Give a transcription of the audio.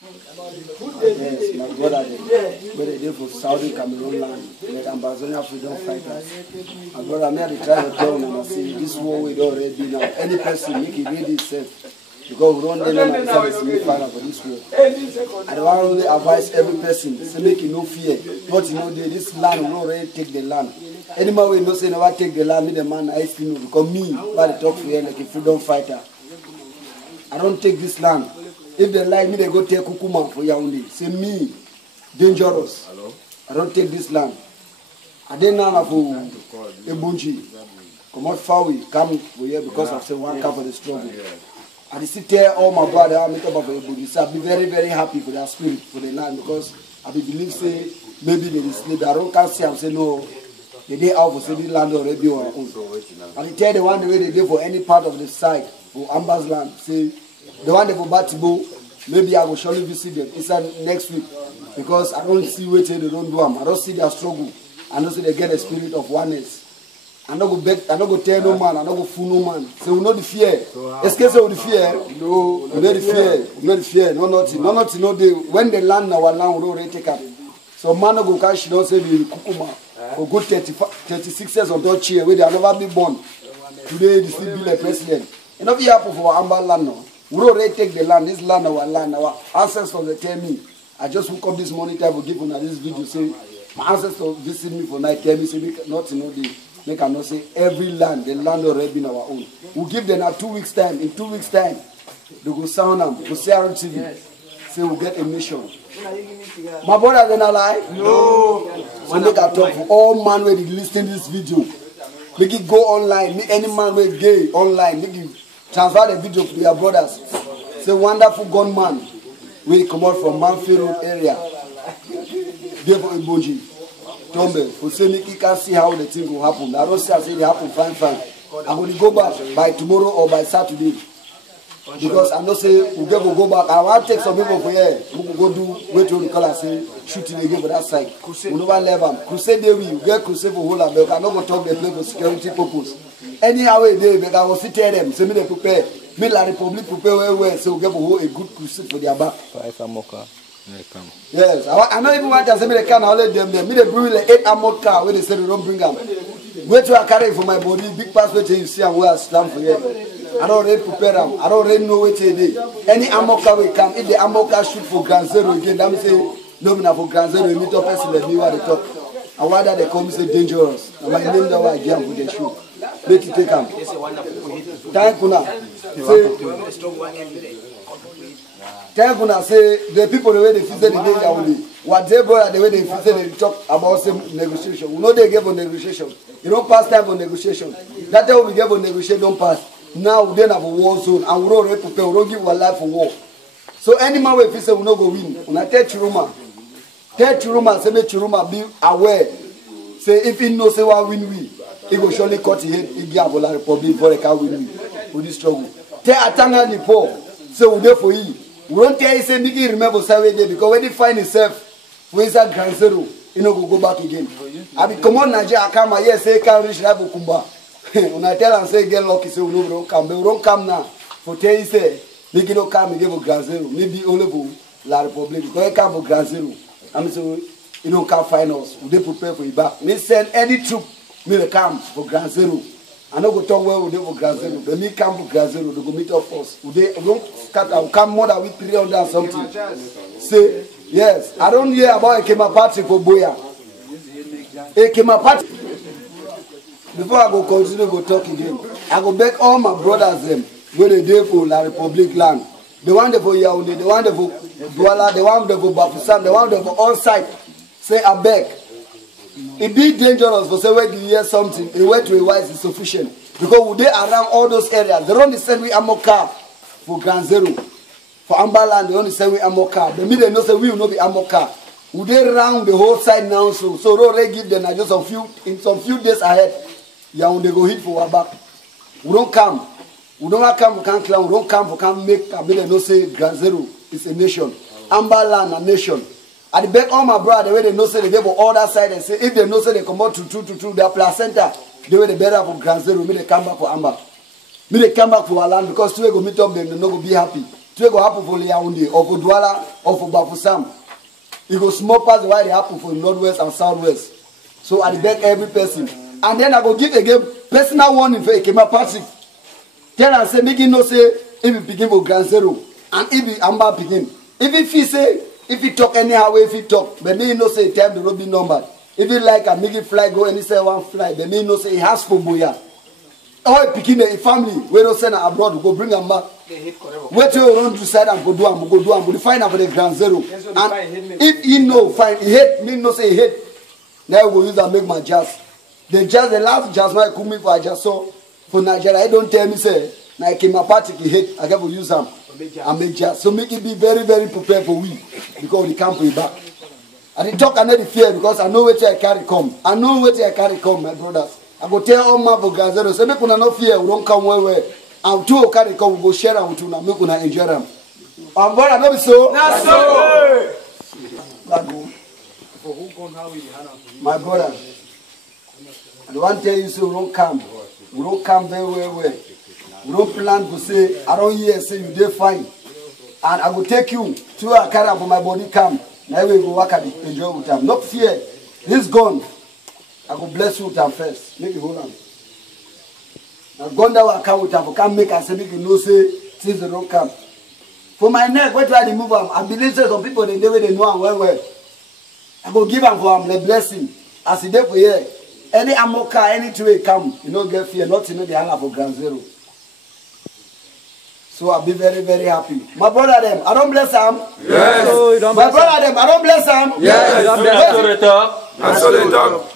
Yes, my brother, where they did for Saudi Cameroon land, the Ambazonia freedom fighters. My brother, me had to try to tell them, I say, this war we don't already now. Any person, make it read itself. Because we don't know that it's a fighter for this war. I don't want to advise every person, say make it no fear. Not this land will not already take the land. Any man will not say never take the land, me the man I still know. Because me, by the talk for you like a freedom fighter. I don't take this land. If they like me, they go take Kukuma for Yaoundé. Say me, dangerous. Hello? I don't take this land. I didn't know for Ebunji. Come out far away, come for here because of say one cup for the struggle. I sit there, all my brother, I make up of Ebunji. So I'll be very, very happy for that spirit, for the land, because I believe say maybe they sleep. I don't can't say I'm saying no. They day out for say the land already on our own. I tell the one the way they do for any part of the site for Amber's land. Say the one they for Batibo, maybe I will surely visit them. It's next week because I don't see what they don't do them. I don't see their struggle. I don't see they get a spirit of oneness. I don't go beg, I don't go tell no man, I don't go fool no man. Say we know the fear. Escape say we the fear. No, we know the fear. We know the fear. No nothing. No nothing. No day. When they land our land, we don't already take up. So man no go catch. She don't say the Kukuma for good 36 years of that chair where they have never been born. Today they still be like president. You know what happen for our Amber land now? We don't already take the land. This land our land. Our ancestors they tell me. I just woke up this morning time to give on this video say my ancestors visit me for night. Tell me say nothing no day. They cannot say every land, the land already been our own. We'll give them a 2 weeks time. In 2 weeks time, they go sound them, go see our TV. Yes. Say we'll get a mission. My brother, then alive? No. So make a talk for all man where they listen to this video. Make it go online. Make any man where gay online. Make it transfer the video to their brothers. Say wonderful gunman. We come out from Manfield Road area. There for Ebunji. Tombe, for say you can see how the thing will happen. I don't say I say it happen fine. I'm going to go back by tomorrow or by Saturday. Because I know say we go back. I want to take some people for here. We will go do wait till the color say shooting again for that side. We never leave them. Crusade day we get crusade for whole America. I'm not going to talk the place for security purpose. Anyhow they but I will sit tell them. Say me they prepare. Me la Republic prepare well. So we get for a good crusade for their back. Yes, I know even want to say me they can let them there. Me they bring like 8 armored car where they say they don't bring them. Wait till I carry for my body. Big pass wait till you see and where I stand for here. I don't really prepare them. I don't really know what they do. Any armored car will come. If the armored car shoot for Grand Zero again, that means say no me for Grand Zero. You meet up person let me where they talk. And why that they come say dangerous. And my name that why again for the shoot. Let it take them. Thank you now. Thank you say the people the way they feel the day Yaoundé. What they brought the way they feel they talk about some negotiation. We know they gave on negotiation. You don't pass time for negotiation. That time we gave on negotiation don't pass. Now we don't have a war zone and we don't prepare. We don't give our life for war. So any man will say we not go win. When I tell Chiruma say make Chiruma be aware. Say if he knows say one win we, he will surely cut his head. He give the Republic before they can win for this struggle. Tell Atanga the poor. Say we there for you. We don't tell you say make him remember Saturday day because when he find himself for inside Grand Zero, he no go back again. I be come on Nigeria, I come here say can't reach that Bukumba. When I tell and say get lucky, say we don't come. But we don't come now. For tell you say make it not come again for Grand Zero. Maybe only for La Republic because he come for Grand Zero. I mean so you don't come find us. We dey prepare for you back. Me send any troop me they come for Grand Zero. I no go talk where we dey for Grand Zero. But me come for Grand Zero. They go meet up first. We don't scatter. We come more than we 300 and something. Say yes. I don't hear about Ekema Patrick for Boya. Ekema Patrick. Before I go continue go talk again, I go beg all my brothers them where they dey for La Republic land. The one they for Yaoundé, the one they for Douala, the one they for Bafoussam, the one they for all side. Say I beg. It be dangerous for say where you hear something, a way to a wise is sufficient. Because we dey around all those areas. They only send we ammo car for Grand Zero. For Amber land, they only send we ammo car. The media know say we will not be ammo car. We dey around the whole side now so we already give them just in some few days ahead. Yaoundé go hit for our back. We don't come. We don't come for can clown. We don't come for can make a million no say Grand Zero is a nation. Amber land a nation. I beg all my brother the way they know say they go for other side and say if they know say they come out to their placenta, the way they better for Grand Zero, me they come back for Amber. Me they come back for our land because two go meet up them, they no go be happy. It go happen for Yaoundé, or for Douala, or for Bafoussam. It go small pass the way it happen for Northwest and Southwest. So I beg every person. And then I go give again personal warning for Ekema Patrick. Tell and say, make him no say, if he begin for Grand Zero, and if he Amba begin. If he say, if he talk anyhow, if he talk, but me no say time the road be numbered. If he like and make it fly, go and he say one fly, but me no say he has for Boya. Or picking a family, we don't send abroad, go bring them back. Wait till you run to side and go do them, go do them. We find out for the Grand Zero. And if he know, fine, he hate, me no say he hate. Now we go use and make my jazz. The last jazz might come me for a jazz so for Nigeria. I don't tell me say, now I came a party, he hate, I got to use them. And make jazz. So make it be very, very prepared for we. Because we can't pay back. I didn't talk another fear because I know where I carry come. I know where I carry come, my brothers. I go tell all my for Gazero, say make una no fear, we don't come where. And two carry come, we go share them with una, make una enjoy them. And brother, no be so? Not so. My brother, I don't want to tell you so we don't come. We don't come very well. We don't plan to say, I don't hear say you dey fine. And I will take you to a car for my body come. Now we go work at it, enjoy with them. Not fear. He's gone. I will bless you with them first. Make it hold on. Now gone down a car with them. Can't make us say make you know say since they don't come. For my neck, where try to move them. I believe say some people they never they know them well. I go give them for them the blessing. As he did for here. Any amoka, anything will come. You don't get fear. Not in the hand for Grand Zero. So I'll be very, very happy. My brother them, I don't bless them. Yes. My brother them, I don't bless them. Yes. That's what they talk.